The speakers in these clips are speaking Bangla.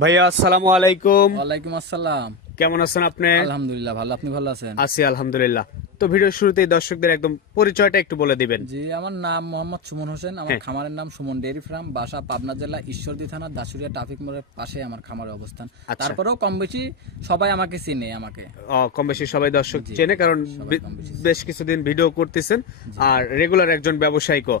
ভাইয়া আসসালামু আলাইকুম। ওয়ালাইকুম আসসালাম। কেমন আছেন আপনি? আলহামদুলিল্লাহ ভালো। আপনি ভালো আছেন? আছি আলহামদুলিল্লাহ। তো ভিডিওর শুরুতেই দর্শকদের একদম পরিচয়টা একটু বলে দিবেন। জি আমার নাম মোহাম্মদ সুমন হোসেন আমার হ্যাঁ। খামারের নাম সুমন ডেয়ারি ফার্ম বাসা পাবনা জেলা ঈশ্বরদী থানা দাসুরিয়া ট্রাফিক মোড়ের পাশে আমার খামারের অবস্থান। আচ্ছা। তারপরেও কম বেশি সবাই আমাকে চিনে আমাকে। কম বেশি সবাই দর্শক চেনে কারণ বেশি কিছুদিন ভিডিও করতেছেন আর রেগুলার একজন ব্যবসায়িকও।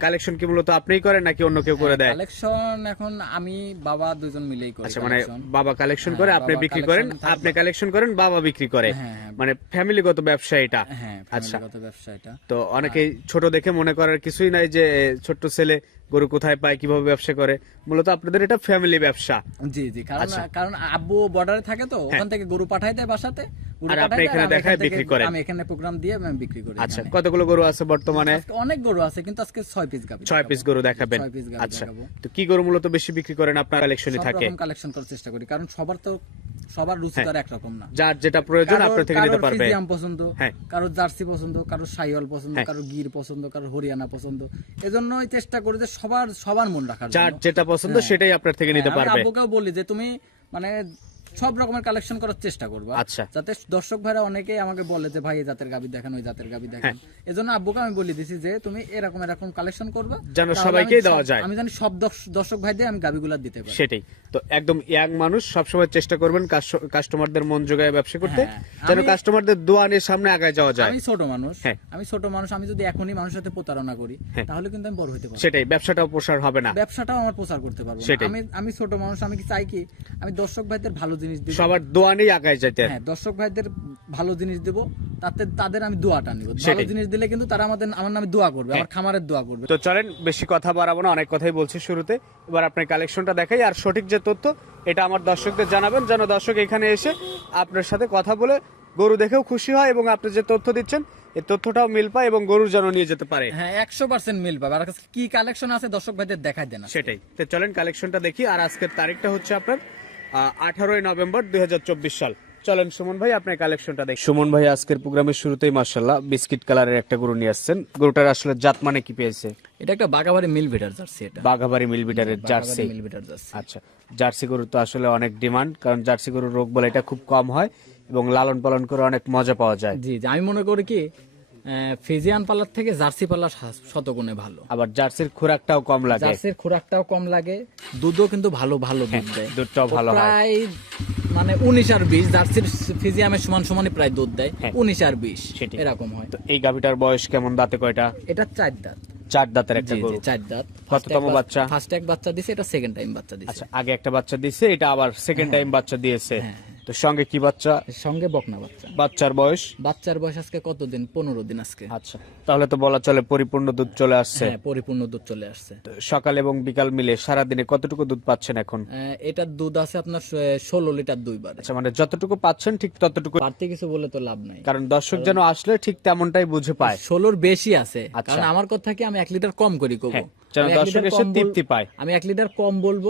কালেকশন কি মূলত আপনিই করেন নাকি অন্য কেউ করে দেয়? কালেকশন এখন আমি বাবা দুজন মিলেই করি আচ্ছা মানে বাবা কালেকশন করে হ্যাঁ, আপনি বিক্রি করেন আপনি কালেকশন করেন বাবা বিক্রি করে। হ্যাঁ হ্যাঁ। মানে ফ্যামিলিগত ব্যবসা এটা। হ্যাঁ আচ্ছা। ফ্যামিলিগত ব্যবসা এটা। তো অনেকেই ছোট দেখে মনে করার কিছুই নাই যে ছোট ছোট্ট ছেলে গরু কোথায় পায় কীভাবে ব্যবসা করে মূলত আপনাদের এটা ফ্যামিলি ব্যবসা। জি জি কারণ আচ্ছা। কারণ আব্বু বর্ডারে থাকে তো ওখান থেকে গরু পাঠাই দেয় বাসাতে আর আপনি এখানে দেখায় বিক্রি করেন। আমি এখানে প্রোগ্রাম দিয়ে আমি বিক্রি করি আচ্ছা কতগুলো গরু আছে বর্তমানে? অনেক গরু আছে কিন্তু আজকে ছয় পিস গাবি ছয় পিস গরু দেখাবেন। আচ্ছা তো কি গরু মূলত বেশি বিক্রি করেন? আপনার কালেকশনে সব থাকে। রকম কালেকশন করার চেষ্টা করি কারণ সবার তো সবার রুচি তো আর একরকম না। যার যেটা প্রয়োজন আপনার থেকে নিতে পারবে। পছন্দ হ্যাঁ। কারোর জার্সি পছন্দ কারোর সাইওয়াল পছন্দ হ্যাঁ। কারোর গির পছন্দ কারোর হরিয়ানা পছন্দ। এজন্যই চেষ্টা করি যে সবার সবার মন রাখার যার যেটা পছন্দ সেটাই আপনার থেকে নিতে হ্যাঁ, আমি পারবে। আব্বুকেও বলি যে তুমি মানে সব রকমের কালেকশন করার চেষ্টা করবা। আচ্ছা। যাতে দর্শক ভাইরা অনেকেই আমাকে বলে যে ভাই এই জাতের গাবি দেখেন ওই জাতের গাবি দেখেন। এজন্য আব্বুকে আমি বলে দিছি যে তুমি এরকম এরকম কালেকশন করবা যেন আমি দেওয়া যায়। আমি জানি সব দর্শক ভাইদের আমি গাবিগুলা দিতে পারি। সেটাই। তো একদম ইয়াং মানুষ সবসময় চেষ্টা করবেন কাস্টমারদের মন জোগায় ব্যবসা করতে হ্যাঁ, যেন কাস্টমারদের দোয়া নিয়ে সামনে আগায় যাওয়া যায়। আমি ছোট মানুষ। হ্যাঁ। আমি ছোট মানুষ আমি যদি এখনই মানুষের সাথে প্রতারণা করি হ্যাঁ। তাহলে কিন্তু আমি বড় হইতে পারব। সেটাই ব্যবসাটাও প্রসার হবে না। ব্যবসাটাও আমার প্রচার করতে পারব। আমি আমি ছোট মানুষ আমি কি চাই কি? আমি দর্শক ভাইদের ভালো জিনিস দিব সবার দোয়া নিয়ে আগায় যাইতে হ্যাঁ দর্শক ভাইদের ভালো জিনিস দেব তাতে তাদের আমি দোয়াটা নিব। ভালো হ্যাঁ। জিনিস দিলে কিন্তু তারা আমাদের আমার নামে দোয়া করবে আমার খামারের দোয়া করবে। তো চলেন বেশি কথা বাড়াবো না অনেক কথাই বলছি শুরুতে। এবার আপনার কালেকশনটা দেখাই আর সঠিক যে তথ্য এটা আমার দর্শকদের জানাবেন যেন দর্শক এখানে এসে আপনার সাথে কথা বলে গরু দেখেও খুশি হয় এবং আপনি যে তথ্য দিচ্ছেন এই তথ্যটাও মিল পায় এবং গরুর যেন নিয়ে যেতে পারে। হ্যাঁ একশো পার্সেন্ট মিল পাবে। আর কাছে কি কালেকশন আছে দর্শক ভাইদের দেখাই দেন। সেটাই। তো চলেন কালেকশনটা দেখি আর আজকের তারিখটা হচ্ছে আপনার আঠারোই নভেম্বর দুই হাজার চব্বিশ সাল। চলেন সুমন ভাই আপনার কালেকশনটা দেখি। সুমন ভাই আজকের প্রোগ্রামের শুরুতেই মার্শাল্লাহ বিস্কিট কালারের একটা গরু নিয়ে আসছেন। গরুটার আসলে জাত মানে কি পেয়েছে? এটা একটা বাঘাবাড়ি মিল ভিটার জার্সি এটা। বাঘাবাড়ি মিলবিটারের জার্সি। মিল ভিটার জার্সি। আচ্ছা জার্সি গরু তো আসলে অনেক ডিমান্ড কারণ জার্সি গরুর রোগ বলে এটা খুব কম হয় এবং লালন পালন করে অনেক মজা পাওয়া যায়। জি জি আমি মনে করি কি ফিজিয়ান পালার থেকে জার্সি পালা শতগুণে ভালো। আবার জার্সির খোরাকটাও কম লাগে। জার্সির খোরাকটাও কম লাগে। দুধও কিন্তু ভালো ভালো দুধ দেয়। দুধটাও ভালো প্রায় মানে উনিশ আর বিশ জার্সির ফিজিয়ামের সমান সমানই প্রায় দুধ দেয়। হ্যাঁ। উনিশ আর বিশ। এরকম হয়। তো এই গাভিটার বয়স কেমন দাঁতে কয়টা? এটা চার দাঁত। চার দাঁতের একটা গরু। চার দাঁত। কততম বাচ্চা? ফার্স্ট এক বাচ্চা দিছে এটা সেকেন্ড টাইম বাচ্চা দিছে। আচ্ছা আগে একটা বাচ্চা দিয়েছে এটা আবার সেকেন্ড টাইম বাচ্চা দিয়েছে। হ্যাঁ, তো সঙ্গে কি বাচ্চা? সঙ্গে বকনা বাচ্চা। বাচ্চার বয়স? বাচ্চার বয়স আজকে কতদিন? পনেরো দিন আজকে। আচ্ছা তাহলে তো বলা চলে পরিপূর্ণ দুধ চলে আসছে। হ্যাঁ পরিপূর্ণ দুধ চলে আসছে। সকাল এবং বিকাল মিলে সারা দিনে কতটুকু দুধ পাচ্ছেন এখন? এটার দুধ আছে আপনার ষোলো লিটার দুইবার আচ্ছা মানে যতটুকু পাচ্ছেন ঠিক ততটুকু বাড়তি কিছু বলে তো লাভ নাই। কারণ দর্শক যেন আসলে ঠিক তেমনটাই বুঝে পায়। ষোলোর বেশি আছে। আচ্ছা। কারণ আমার কথা কি আমি এক লিটার কম করি কব। হ্যাঁ, দর্শক এসে তৃপ্তি পায়। আমি এক লিটার কম বলব।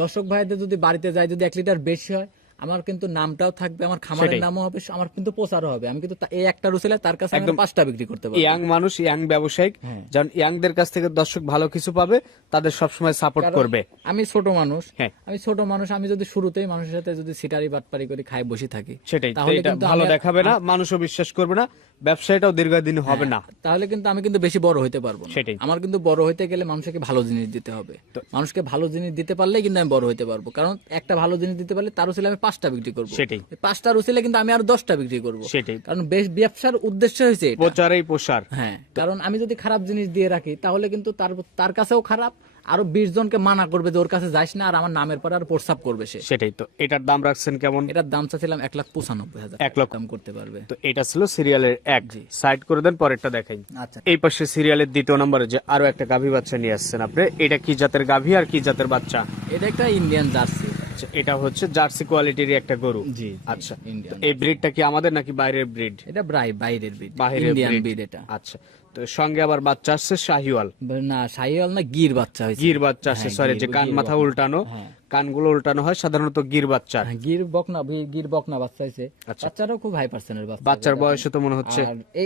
দর্শক ভাইদের যদি বাড়িতে যায় যদি এক লিটার বেশি হয় আমার কিন্তু নামটাও থাকবে আমার খামারের নামও হবে আমার কিন্তু প্রচারও হবে। আমি কিন্তু এই একটা রুসেলে তার কাছে একদম পাঁচটা বিক্রি করতে পারব। ইয়াং মানুষ ইয়াং ব্যবসায়িক হ্যাঁ। যেমন ইয়াংদের কাছ থেকে দর্শক ভালো কিছু পাবে তাদের সবসময় সাপোর্ট করবে। আমি ছোট মানুষ হ্যাঁ। আমি ছোট মানুষ আমি যদি শুরুতেই মানুষের সাথে যদি সিটারি বাটপারি করে খাই বসে থাকি সেটাই তাহলে কিন্তু ভালো দেখাবে না মানুষও বিশ্বাস করবে না ব্যবসায়টাও দীর্ঘদিন হবে না। তাহলে কিন্তু আমি কিন্তু বেশি বড় হইতে পারব সেটাই। আমার কিন্তু বড় হইতে গেলে মানুষকে ভালো জিনিস দিতে হবে। মানুষকে ভালো জিনিস দিতে পারলেই কিন্তু আমি বড় হইতে পারব। কারণ একটা ভালো জিনিস দিতে পারলে তার উচিলে আমি পাঁচটা বিক্রি করব। সেটাই। পাঁচটার উচিলে কিন্তু আমি আরও দশটা বিক্রি করব। সেটাই। কারণ ব্যবসার উদ্দেশ্য হয়েছে প্রচারেই প্রসার। হ্যাঁ কারণ আমি যদি খারাপ জিনিস দিয়ে রাখি তাহলে কিন্তু তার তার কাছেও খারাপ আরও বিশ জনকে মানা করবে যে ওর কাছে যাইস না আর আমার নামের পর আর প্রস্তাব করবে সে। সেটাই তো। এটার দাম রাখছেন কেমন? এটার দাম চাচ্ছিলাম এক লাখ পঁচানব্বই হাজার এক লাখ। দাম করতে পারবে। তো এটা ছিল সিরিয়ালের এক। সাইড করে দেন পরেরটা দেখাই। আচ্ছা। এই পাশে সিরিয়ালের দ্বিতীয় নম্বরে যে আরও একটা গাভী বাচ্চা নিয়ে আসছেন আপনি এটা কি জাতের গাভী আর কি জাতের বাচ্চা? এটা একটা ইন্ডিয়ান জার্সি। আচ্ছা, এটা হচ্ছে জার্সি কোয়ালিটির একটা গরু। জি আচ্ছা এই ব্রিডটা কি আমাদের নাকি বাইরের ব্রিড এটা ব্রাই বাইরের বিড বাইরের ইন্ডিয়ান breed। এটা। আচ্ছা তো সঙ্গে আবার বাচ্চা আসছে শাহিওয়াল। না সাইওয়াল না গির বাচ্চা হয়েছে। গির বাচ্চা আসছে হ্যাঁ, সরি যে কান মাথা উল্টানো হ্যাঁ। কানগুলো উল্টানো হয় সাধারণত গির বাচ্চার হ্যাঁ, গির বকনা গির বকনা বাচ্চা হয়েছে। আচ্ছা। বাচ্চাটাও খুব হাই পার্সেন্টের বাচ্চা। বাচ্চার বয়সে তো মনে হচ্ছে।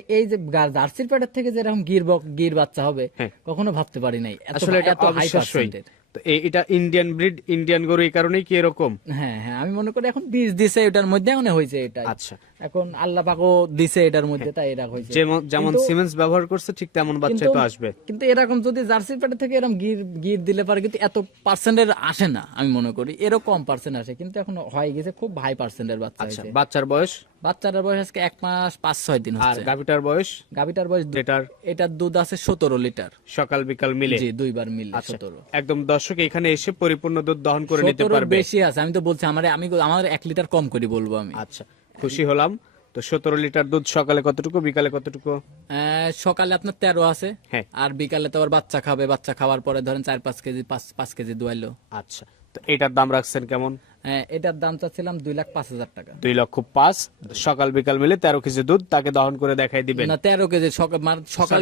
এই- যে জার্সির প্যাটের থেকে যেরকম গির বক গির বাচ্চা হবে। কখনো ভাবতে পারি নাই। আসলে এটা এত হাই পার্সেন্টের তো এটা ইন্ডিয়ান ব্রিড ইন্ডিয়ান গরু এই কারণেই কি এরকম? হ্যাঁ হ্যাঁ আমি মনে করি এখন বীজ দিছে এটার মধ্যে এখন হয়েছে এটা। আচ্ছা। এখন আল্লাহ পাকও দিছে এটার মধ্যে তাই এটা হয়েছে যেমন যেমন সিমেন্স ব্যবহার করছে ঠিক তেমন বাচ্চাই তো আসবে। কিন্তু এরকম যদি জার্সি পেটে থেকে এরকম গির গির দিলে পারে কিন্তু এত পার্সেন্টের আসে না আমি মনে করি। এরও কম পার্সেন্ট আসে কিন্তু এখন হয়ে গেছে খুব হাই পার্সেন্টের বাচ্চা আচ্ছা বাচ্চার বয়স? বাচ্চাটার বয়স আজকে এক মাস পাঁচ ছয় দিন আর হচ্ছে। গাভিটার বয়স? গাভিটার বয়স যেটার এটার দুধ আছে সতেরো লিটার। সকাল বিকাল মিলে? জি দুইবার মিলে আচ্ছা সতেরো। একদম দর্শক এখানে এসে পরিপূর্ণ দুধ দহন করে নিতে পারবে। বেশি আছে আমি তো বলছি আমার আমি আমার এক লিটার কম করি বলব আমি। আচ্ছা খুশি হলাম। তো সতেরো লিটার দুধ সকালে কতটুকু বিকালে কতটুকু? সকালে আপনার তেরো আছে হ্যাঁ। আর বিকালে তো আবার বাচ্চা খাবে বাচ্চা খাওয়ার পরে ধরেন চার পাঁচ কেজি পাঁচ পাঁচ কেজি দুয়াইলো। আচ্ছা তো এটার দাম রাখছেন কেমন? এটার দাম চাচ্ছিলাম দুই লাখ পাঁচ হাজার টাকা। দুই লক্ষ পাঁচ সকাল বিকাল মিলে তেরো কেজি দুধ তাকে দহন করে দেখাই দিবেন। না তেরো কেজি সকাল মানে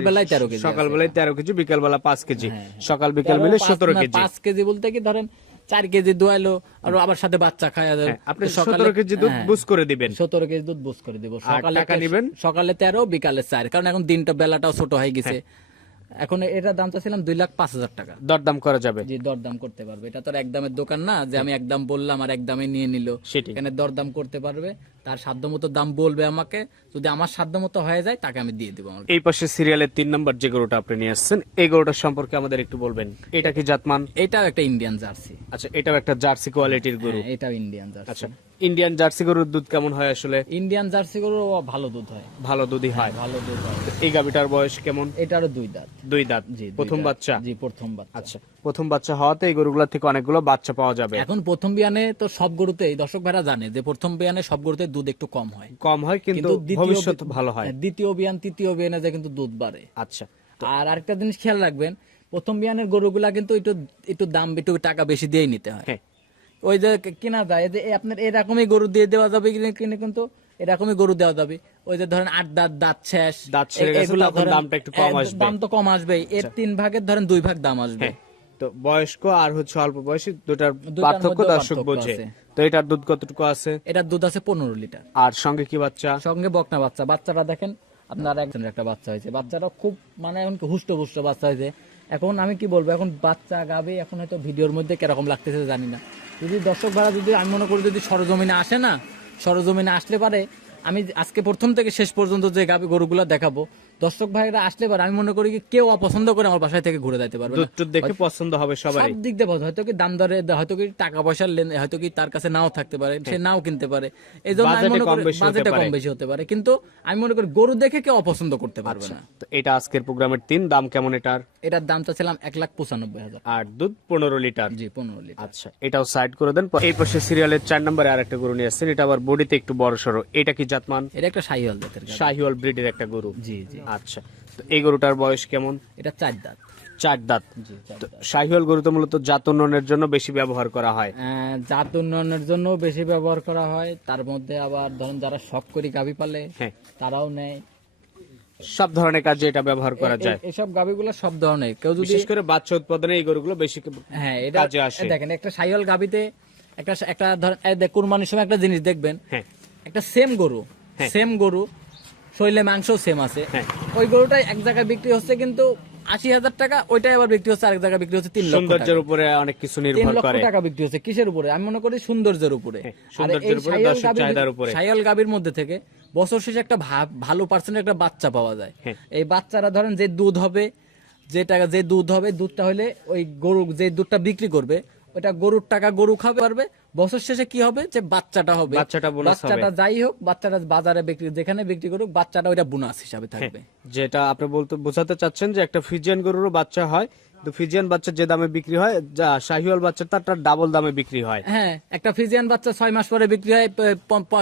বেলায় তেরো কেজি সকাল বেলায় তেরো কেজি বিকাল বেলা পাঁচ কেজি। হ্যাঁ, সকাল বিকাল মিলে সতেরো কেজি। পাঁচ কেজি বলতে কি ধরেন চার কেজি দুয়াইলো আর আবার সাথে বাচ্চা খায় হ্যাঁ, আপনি সতেরো কেজি দুধ বুঝ করে দিবেন। সতেরো কেজি দুধ বুঝ করে দিব। আর টাকা নিবেন? সকালে তেরো বিকালে চার। কারণ এখন দিনটা বেলাটাও ছোট হয়ে গেছে। হ্যাঁ। এখন এটা দাম চাচ্ছিলাম দুই লাখ পাঁচ হাজার টাকা। দরদাম করা যাবে। জি দরদাম করতে পারবে। এটা তো আর একদমের দোকান না যে আমি একদম বললাম আর একদমে নিয়ে নিল। সেটি এখানে দরদাম করতে পারবে। তার সাধ্য মতো দাম বলবে আমাকে। যদি আমার সাধ্য মতো হয়ে যায় তাকে আমি দিয়ে দিব এই পাশে সিরিয়ালের তিন নম্বর যে গরুটা আপনি নিয়ে আসছেন এই গরুটার সম্পর্কে আমাদের একটু বলবেন। এটা কি জাতমান? এটাও একটা ইন্ডিয়ান জার্সি। আচ্ছা এটাও একটা জার্সি কোয়ালিটির গরু। হ্যাঁ, এটাও ইন্ডিয়ান জার্সি। আচ্ছা ইন্ডিয়ান জার্সি গরুর দুধ কেমন হয় আসলে? ইন্ডিয়ান জার্সি গরু ভালো দুধ হয়। ভালো দুধই হয়। ভালো দুধ হয়। এই গাভিটার বয়স কেমন? এটারও দুই দাঁত। দুই দাঁত? জি প্রথম বাচ্চা? জি প্রথম বাচ্চা। আচ্ছা প্রথম বাচ্চা হওয়াতে এই গরুগুলা থেকে অনেকগুলো বাচ্চা পাওয়া যাবে। এখন প্রথম বিয়ানে তো সব গরুতেই দর্শক ভাইরা জানে যে প্রথম বিয়ানে সব গরুতে দুধ একটু কম হয়। কম হয় কিন্তু ভবিষ্যৎ ভালো হয়। হ্যাঁ, দ্বিতীয় বিয়ান তৃতীয় বিয়ানে যায় কিন্তু দুধ বাড়ে। আচ্ছা। আর আরেকটা জিনিস খেয়াল রাখবেন প্রথম বিয়ানের গরুগুলা কিন্তু একটু একটু দাম একটু টাকা বেশি দিয়েই নিতে হয়। হ্যাঁ। ওই যে কেনা যায় যে আপনার এরকমই গরু দিয়ে দেওয়া যাবে কিনে- কিনে কিন্তু এরকমই গরু দেওয়া যাবে। ওই যে ধরেন আট দাঁত দাঁত শেষ দাঁত দামটা একটু কম আসবে। দাম তো কম আসবেই। এর তিন ভাগের ধরেন দুই ভাগ দাম আসবে। হ্যাঁ। তো বয়স্ক আর হচ্ছে অল্প বয়সী দুটার পার্থক্য দর্শক বোঝে। তো এটার দুধ কতটুকু আছে? এটার দুধ আছে পনেরো লিটার। আর সঙ্গে কি বাচ্চা? সঙ্গে বকনা বাচ্চা। বাচ্চাটা দেখেন আপনার একজনের একটা বাচ্চা হয়েছে। বাচ্চাটা খুব মানে এখন হুষ্ট পুষ্ট বাচ্চা হয়েছে। এখন আমি কি বলব এখন বাচ্চা গাবে এখন হয়তো ভিডিওর মধ্যে কীরকম লাগতেছে জানি না। যদি দর্শক ভাড়া যদি আমি মনে করি যদি সরজমিনে আসে না সরজমিনে আসলে পারে আমি আজকে প্রথম থেকে শেষ পর্যন্ত যে গাবি গরুগুলো দেখাবো দর্শক ভাইরা আসলে পারে আমি মনে করি কি কেউ অপছন্দ করে আমার বাসায় থেকে ঘুরে যেতে পারবে না। দুধ দেখে পছন্দ হবে সবারই। সব দিক দিয়ে হয়তো কি দাম দরে হয়তো কি টাকা পয়সার লেন হয়তো কি তার কাছে নাও থাকতে পারে সে নাও কিনতে পারে। এই জন্য আমি মনে কম করি বেশি হতে বাজেটে কম পারে। বেশি হতে পারে। কিন্তু আমি মনে করি গরু দেখে কেউ অপছন্দ করতে পারবে না। তো এটা আজকের প্রোগ্রামের তিন দাম কেমন এটার? এটার দাম চাচ্ছিলাম এক লাখ পঁচানব্বই হাজার। আর দুধ পনেরো লিটার। জি পনেরো লিটার। আচ্ছা এটাও সাইড করে দেন। এই পাশে সিরিয়ালের চার নম্বরে আর একটা গরু নিয়ে আসছেন। এটা আবার বডিতে একটু বড় সড়ো এটা কি জাতমান? এটা একটা শাহিওয়াল জাতের গাভী। শাহিওয়াল ব্রিডের একটা গরু। জি জি। আচ্ছা তো এই গরুটার বয়স কেমন? এটা চার দাঁত। চার দাঁত। শাহিওয়াল গরু তো মূলত জাত উন্নয়নের জন্য বেশি ব্যবহার করা হয়। জাত উন্নয়নের জন্য বেশি ব্যবহার করা হয়। তার মধ্যে আবার ধরেন যারা শখ করি গাভী পালে হ্যাঁ। তারাও নেয়। সব ধরনের কাজে এটা ব্যবহার করা যায়। এসব গাভীগুলো সব ধরনের। কেউ যদি বিশেষ করে বাচ্চা উৎপাদনে এই গরুগুলো বেশি হ্যাঁ এটা কাজে আসে। দেখেন একটা সাইওয়াল গাবিতে একটা একটা ধরেন কুরবানির সময় একটা জিনিস দেখবেন। হ্যাঁ। একটা সেম গরু সেম গরু শরীরে মাংস সেম আছে হ্যাঁ। ওই গরুটাই এক জায়গায় বিক্রি হচ্ছে কিন্তু আশি হাজার টাকা ওইটাই আবার বিক্রি হচ্ছে আরেক জায়গায় বিক্রি হচ্ছে তিন লক্ষ সৌন্দর্যের উপরে অনেক কিছু নির্ভর করে টাকা বিক্রি হচ্ছে কিসের উপরে আমি মনে করি সৌন্দর্যের উপরে হ্যাঁ, সৌন্দর্যের উপরে, দর্শক চাহিদার উপরে। সাইওয়াল গাভীর মধ্যে থেকে বছর শেষে একটা ভালো পার্সেন্ট একটা বাচ্চা পাওয়া যায় হ্যাঁ। এই বাচ্চারা ধরেন যে দুধ হবে যে টাকা যে দুধ হবে দুধটা হলে ওই গরু যে দুধটা বিক্রি করবে ওটা গরুর টাকা গরু খাবে পারবে বছর শেষে কি হবে? যে বাচ্চাটা হবে। বাচ্চাটা হবে। বাচ্চাটা যাই হোক বাচ্চাটা বাজারে বিক্রি যেখানে বিক্রি করুক বাচ্চাটা ওইটা বোনাস হিসাবে থাকবে। যেটা আপনি বলতে বোঝাতে চাচ্ছেন যে একটা ফিজিয়ান গরুরও বাচ্চা হয়। তো ফিজিয়ান বাচ্চা যে দামে বিক্রি হয় যা শাহিওয়াল বাচ্চা তার ডাবল দামে বিক্রি হয়। হ্যাঁ একটা ফিজিয়ান বাচ্চা ছয় মাস পরে বিক্রি হয়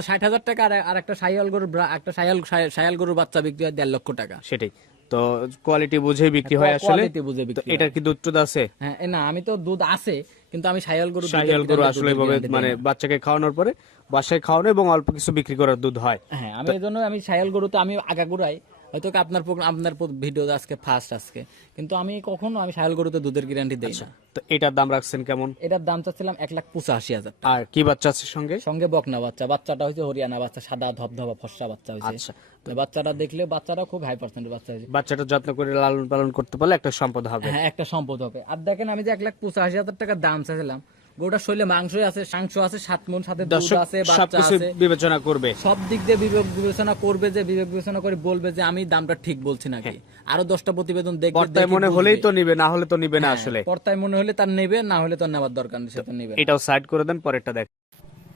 ষাট হাজার টাকা আর- একটা সাইয়াল গরুর একটা সাইয়াল সাইয়াল গরুর বাচ্চা বিক্রি হয় দেড় লক্ষ টাকা। সেটাই। তো কোয়ালিটি বুঝে বিক্রি হয় আসলে। এটা বুঝে বিক্রি এটার কি দুধ টুধ আছে? হ্যাঁ না আমি তো দুধ আছে কিন্তু আমি সাইয়াল গরু দুধের গরু আসলে দিই মানে বাচ্চাকে খাওয়ানোর পরে বাসায় খাওয়ানো এবং অল্প কিছু বিক্রি করার দুধ হয়। হ্যাঁ আমি এই জন্য আমি গরু তো আমি আগাগোড়াই হয়তো আপনার আপনার ভিডিও আজকে ফার্স্ট আজকে। কিন্তু আমি কখনো আমি সাহেল গরুতে দুধের গ্যারান্টি দেই না। তো এটার দাম রাখছেন কেমন? এটার দাম চাচ্ছিলাম এক লাখ পঁচাশি হাজার আর কি বাচ্চা আছে সঙ্গে? সঙ্গে বকনা বাচ্চা। বাচ্চাটা হচ্ছে হরিয়ানা বাচ্চা সাদা ধবধবা ফর্সা বাচ্চা হয়েছে আচ্ছা তো বাচ্চাটা দেখলে বাচ্চাটা খুব হাই পার্সেন্টের বাচ্চা হয়েছে বাচ্চাটা যত্ন করে লালন পালন করতে পারলে একটা সম্পদ হবে। হ্যাঁ একটা সম্পদ হবে। আর দেখেন আমি যে এক লাখ পঁচাশি হাজার টাকা দাম চাইছিলাম গরুটার শরীরে মাংস আছে মাংস আছে সাত মন সাথে দুধ আছে বাচ্চা আছে। বিবেচনা করবে। সব দিক দিয়ে বিবেক বিবেচনা করবে যে বিবেক বিবেচনা করে বলবে যে আমি দামটা ঠিক বলছি নাকি? আরও দশটা প্রতিবেদন দেখবে হ্যাঁ। মনে হলেই তো নিবে না হলে তো নিবে না হ্যাঁ, আসলে। পর্দায় মনে হলে তার নেবে না হলে তার নেওয়ার দরকার নেই সে তো নেবে। এটাও সাইড করে দেন পরেরটা দেখ।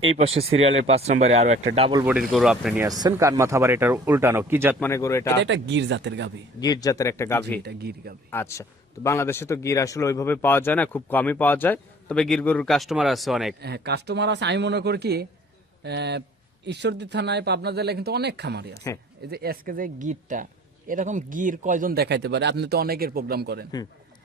এই পাশে সিরিয়ালের পাঁচ নম্বরে আরও একটা ডাবল বডির গরু আপনি নিয়ে আসছেন কান মাথা আবার এটার উল্টানো। কি জাত মানে গরু এটা? এটা গির জাতের গাভী। গির জাতের একটা গাভী। এটা গির গাভী। আচ্ছা তো বাংলাদেশে তো গির আসলে ওইভাবে পাওয়া যায় না খুব কমই পাওয়া যায়। তবে গির গরুর কাস্টমার আছে অনেক। কাস্টমার আছে আমি মনে করি কি আহ, ঈশ্বরদী থানায় পাবনা জেলায় কিন্তু অনেক খামারি আছে। হ্যাঁ। এই যে এসকে যে গিরটা এরকম গির কয়জন দেখাইতে পারে? আপনি তো অনেকের প্রোগ্রাম করেন।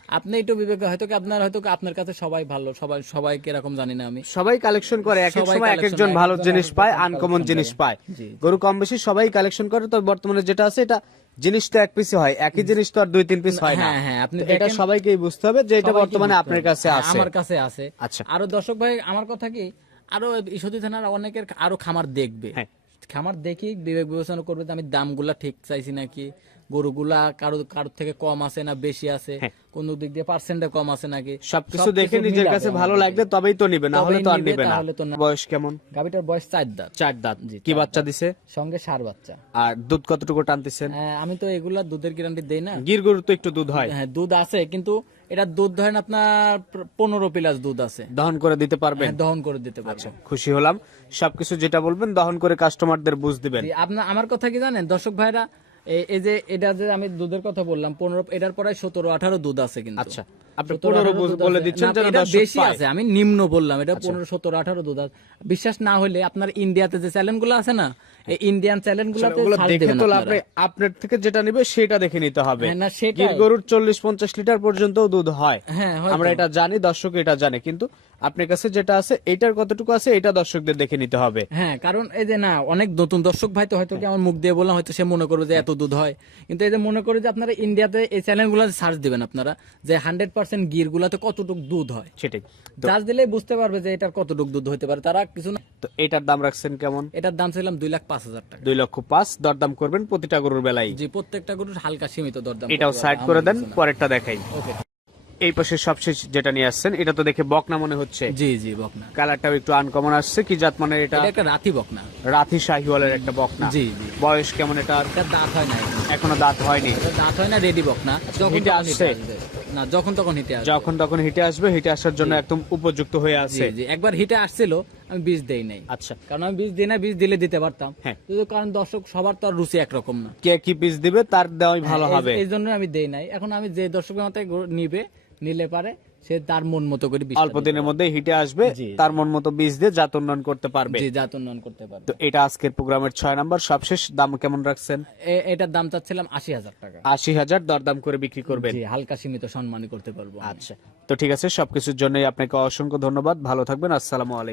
আপনি একটু বিবেকে হয়তো কি আপনার হয়তো আপনার কাছে সবাই ভালো সবাই সবাই কীরকম জানি না আমি। সবাই কালেকশন করে এক এক সময় এক একজন ভালো জিনিস পায় আনকমন জিনিস পায়। গরু কম বেশি সবাই কালেকশন করে তো বর্তমানে যেটা আছে এটা জিনিস তো এক পিসে হয়। একই জিনিস তো আর দুই তিন পিস হয় না। হ্যাঁ, হ্যাঁ, আপনি এটা সবাইকেই বুঝতে হবে যে এটা বর্তমানে আপনার কাছে হ্যাঁ, আছে। আমার কাছে আছে। আচ্ছা। আরও দর্শক ভাই আমার কথা কি আরও ঈশ্বরদী থানার অনেকের আরও খামার দেখবে। হ্যাঁ। খামার দেখি বিবেক বিবেচনা করবে আমি দামগুলা ঠিক চাইছি নাকি গরুগুলা কারও কারোর থেকে কম আছে না বেশি আছে হ্যাঁ। কোন দিক দিয়ে পার্সেন্টে কম আছে নাকি সবকিছু দেখে নিজের কাছে ভালো লাগলে তবেই তো নিবে না হলে তো আর নিবে, না। বয়স কেমন? গাভিটার বয়স চার দাঁত। চার দাঁত। কি বাচ্চা দিছে? সঙ্গে সার বাচ্চা। আর দুধ কতটুকু টানতেছেন? হ্যাঁ, আমি তো এগুলা দুধের গ্যারান্টি দেই না। গির গরু তো একটু দুধ হয়। হ্যাঁ দুধ আছে কিন্তু এটা দুধ ধরেন আপনার পনেরো প্লাস দুধ আছে। দহন করে দিতে পারবেন? হ্যাঁ, দহন করে দিতে পারব আচ্ছা খুশি হলাম। সবকিছু যেটা বলবেন দহন করে কাস্টমারদের বুঝ দিবেন। আপনার আমার কথা কি জানেন? দর্শক ভাইরা এই- যে এটা যে আমি দুধের কথা বললাম পনেরো এটার পরে সতেরো আঠারো দুধ আছে কিন্তু। আচ্ছা আপনি পনেরো বলে দিচ্ছেন এটা বেশি আছে আমি নিম্ন বললাম এটা পনেরো সতেরো আঠারো দুধ আছে। বিশ্বাস না হলে আপনার ইন্ডিয়াতে যে গুলো আছে না এই ইন্ডিয়ান চ্যানেল গুলাতে ওগুলো ছাড় দেখে তো আপনারা। আপনি আপনার থেকে যেটা নিবে সেটা দেখে নিতে হবে। না, গরুর চল্লিশ পঞ্চাশ লিটার পর্যন্ত দুধ হয়। হ্যাঁ আমরা এটা জানি দর্শক এটা জানে। কিন্তু আপনার কাছে যেটা আছে এটার কতটুকু আছে এটা দর্শকদের দেখে নিতে হবে। হ্যাঁ কারণ এই যে না অনেক নতুন দর্শক ভাই তো হয়তো কি আমার মুখ দিয়ে বললাম হয়তো সে মনে করবে যে এত দুধ হয়। কিন্তু এই যে মনে করে যে আপনারা ইন্ডিয়াতে এই চ্যানেলগুলো সার্চ দিবেন আপনারা যে হান্ড্রেড পার্সেন্ট গির গুলাতে কতটুকু দুধ হয়। সেটাই। চার্জ দিলেই বুঝতে পারবে যে এটার কতটুকু দুধ হতে পারে। তারা কিছু না তো এটার দাম রাখছেন কেমন? এটার দাম ছিলাম দুই লাখ পাঁচ হাজার টাকা। দুই লক্ষ পাঁচ দরদাম করবেন প্রতিটা গরুর বেলায় জি প্রত্যেকটা গরুর হালকা সীমিত দরদাম এটাও সাইড করে দেন পরেরটা দেখাই। ওকে। এই পাশে সবশেষ যেটা নিয়ে আসছেন এটা তো দেখে বকনা মনে হচ্ছে। জি জি বকনা। কালারটাও একটু আনকমন আসছে কি জাত মানে এটা? একটা রাতি বকনা। রাথি শাহিওয়ালের একটা বকনা। জি জি। বয়স কেমন এটা দাঁত হয় না এখনও। দাঁত হয়নি। দাঁত হয় না রেডি বকনা। যখন আসছে? না যখন তখন হিটে আসবে। যখন তখন হিটে আসবে হিটে আসার জন্য একদম উপযুক্ত হয়ে আছে। জি একবার হিটে আসছিল আমি বীজ দেই নাই। আচ্ছা। কারণ আমি বীজ দিই না বীজ দিলে দিতে পারতাম। হ্যাঁ। কারণ দর্শক সবার তো আর রুচি একরকম না। কে কি বীজ দিবে তার দেওয়াই ভালো হবে। এই জন্য আমি দেই নাই। এখন আমি যে দর্শকের মতে নিবে নিলে পারে সে তার মন মতো করে অল্প দিনের মধ্যে হিটে আসবে তার মন মতো বীজ দিয়ে জাত উন্নয়ন করতে পারবে। জি জাত উন্নয়ন করতে পারবে। তো এটা আজকের প্রোগ্রামের ছয় নাম্বার সবশেষ দাম কেমন রাখছেন? এটার দাম চাচ্ছিলাম আশি হাজার টাকা। আশি হাজার দরদাম করে বিক্রি করবেন। জি হালকা সীমিত সম্মানই করতে পারব আচ্ছা। তো ঠিক আছে সবকিছুর জন্যই আপনাকে অসংখ্য ধন্যবাদ। ভালো থাকবেন আসসালামু আলাইকুম।